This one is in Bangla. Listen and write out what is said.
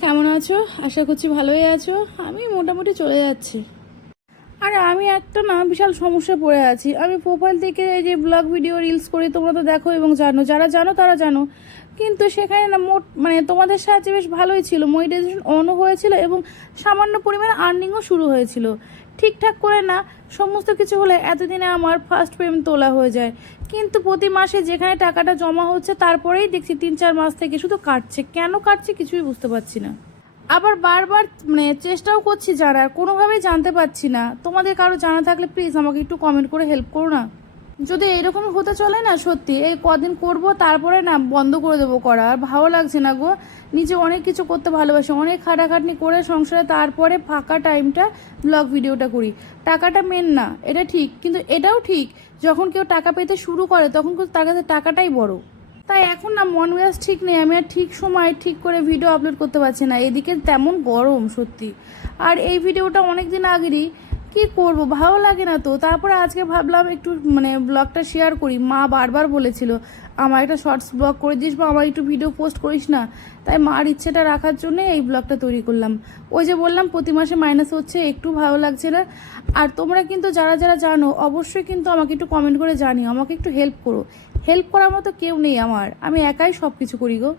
কেমন আছো? আশা করছি ভালোই আছো। আমি মোটামুটি চলে যাচ্ছি। আরে আমি একটা না বিশাল সমস্যায় পড়ে আছি। আমি প্রোফাইল থেকে এই যে ব্লগ ভিডিও রিলস করি, তোমরা তো দেখো এবং জানো। যারা জানো, তারা জানো। কিন্তু সেখানে না মোট মানে তোমাদের সাহায্যে বেশ ভালোই ছিল। মনিটাইজেশন অনও হয়েছিল এবং সামান্য পরিমাণে আর্নিংও শুরু হয়েছিল। ঠিকঠাক করে না, সমস্ত কিছু হলে এতদিনে আমার ফার্স্ট পেমেন্ট তোলা হয়ে যায়। কিন্তু প্রতি মাসে যেখানে টাকাটা জমা হচ্ছে, তারপরেই দেখছি তিন চার মাস থেকে শুধু কাটছে। কেন কাটছে কিছুই বুঝতে পারছি না। আবার বারবার মানে চেষ্টাও করছি জানার, কোনোভাবেই জানতে পারছি না। তোমাদের কারও জানা থাকলে প্লিজ আমাকে একটু কমেন্ট করে হেল্প করো না। যদি এরকম হতে চলে না সত্যি, এই কদিন করব, তারপরে না বন্ধ করে দেবো করা। আর ভালো লাগছে না গো। নিজে অনেক কিছু করতে ভালোবাসি, অনেক খাটাখাটনি করে সংসারে, তারপরে ফাঁকা টাইমটা ব্লগ ভিডিওটা করি। টাকাটা মেন না, এটা ঠিক। কিন্তু এটাও ঠিক, যখন কেউ টাকা পেতে শুরু করে, তখন কিন্তু তার কাছে টাকাটাই বড়। তাই এখন না মন মেজাজ ঠিক নেই, আমি আর ঠিক সময় ঠিক করে ভিডিও আপলোড করতে পারছি না। এদিকে তেমন গরম, সত্যি। আর এই ভিডিওটা অনেক দিন আগেরই কি করব? ভালো লাগে না তো। তারপরে আজকে ভাবলাম একটু মানে ব্লগটা শেয়ার করি। মা বারবার বলেছিল আমার একটা শর্টস ব্লগ করে দিস বা আমার একটু ভিডিও পোস্ট করিস না। তাই মার ইচ্ছেটা রাখার জন্য এই ব্লগটা তৈরি করলাম। ওই যে বললাম, প্রতি মাসে মাইনাস হচ্ছে, একটু ভালো লাগছে না। আর তোমরা কিন্তু যারা যারা জানো, অবশ্যই কিন্তু আমাকে একটু কমেন্ট করে জানিও। আমাকে একটু হেল্প করো। হেল্প করার মতো কেউ নেই আমার। আমি একাই সব কিছু করি গো।